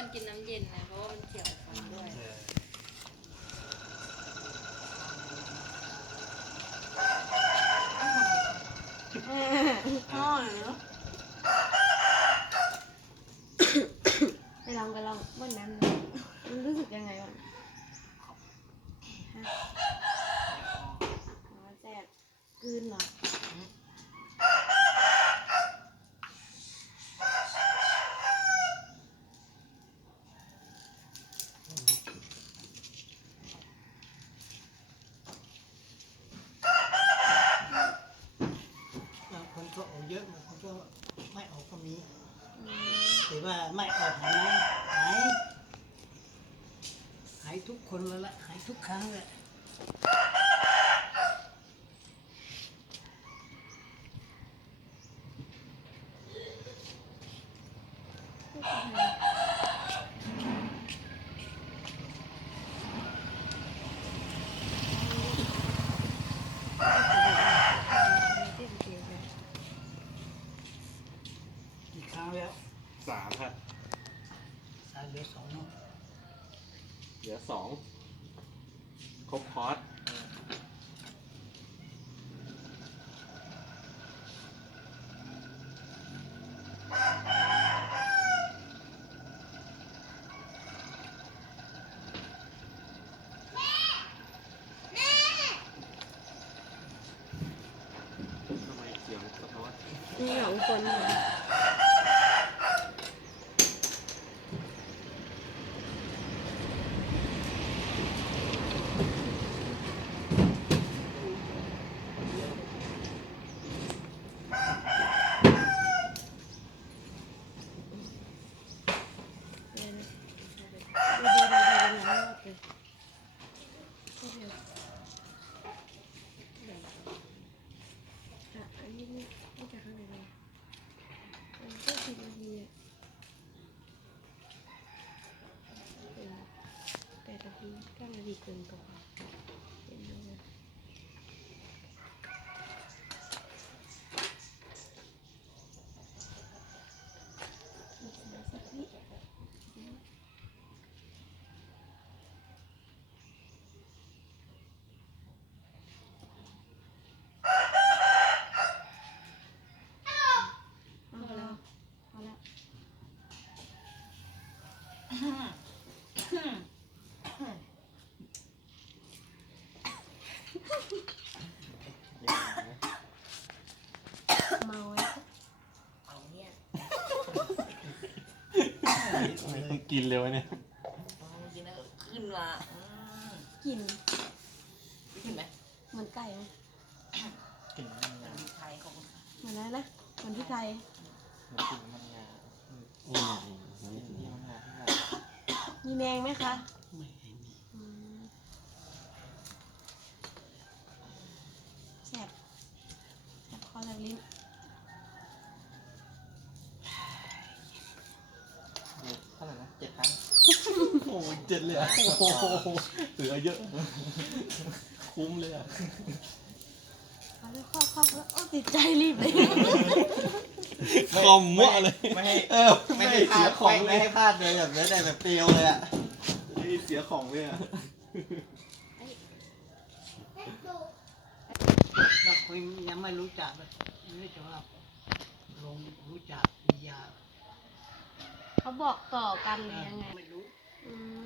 มันกินน้ำเย็นนะเพราะว่ามันเสียวฟันด้วยพ่อเหรอไปลองบนนั้นมันรู้สึกยังไงบ้างแซ่บกลืนเหรอคนก็ออกเยอะบางคนก็ไม่ออกก็มีแต่ว่าไม่ออกหายทุกคนแล้วละหายทุกครั้งเลยกี่ครั้งแล้ว3ครับสายเหลือ2เนาะเหลือ2ครบคอร์สทำไมเสียงสะท้อนมี2 คนเหรออันนี้ไม่จากข้างในเลยก็10 นาที8 นาที 9 นาทีเกินตัวเห็นดูเลยสักนิดพอแล้วเมาไว้เอาเนี่ย ไม่ต้องกินเลยวะเนี่ย กินแล้วขึ้นมา กิน ขึ้นไหม เหมือนไก่ไหม กินมันงา ไทยของ เหมือนอะไรนะเหมือนที่ไทย มันกินมันงานี่มันงาที่ไหน มีแมงไหมคะ ไม่เห็น อืมแซ่บคอจากลิ้น เท่าไหร่นะ7 ครั้งโอ้ย7เลยอ่ะโอ้โหเหลือเยอะคุ้มเลยอ่ะเอาเลยข้อแล้วโอ้ติดใจรีบเลย คอมมั่วเลยไม่ให้ไม่ให้เสียของเล ไม่ ย ให้พลาดเลยแบบนี้แต่แบบเปรียวเลยอ่ะ ไม่เสียของเลยอ่ะ บางคนยังไม่รู้จักเลยไม่แต่ว่าลงรู้จักวิญญา เขาบอกต่อกันเลยยังไง ไม่รู้ อืม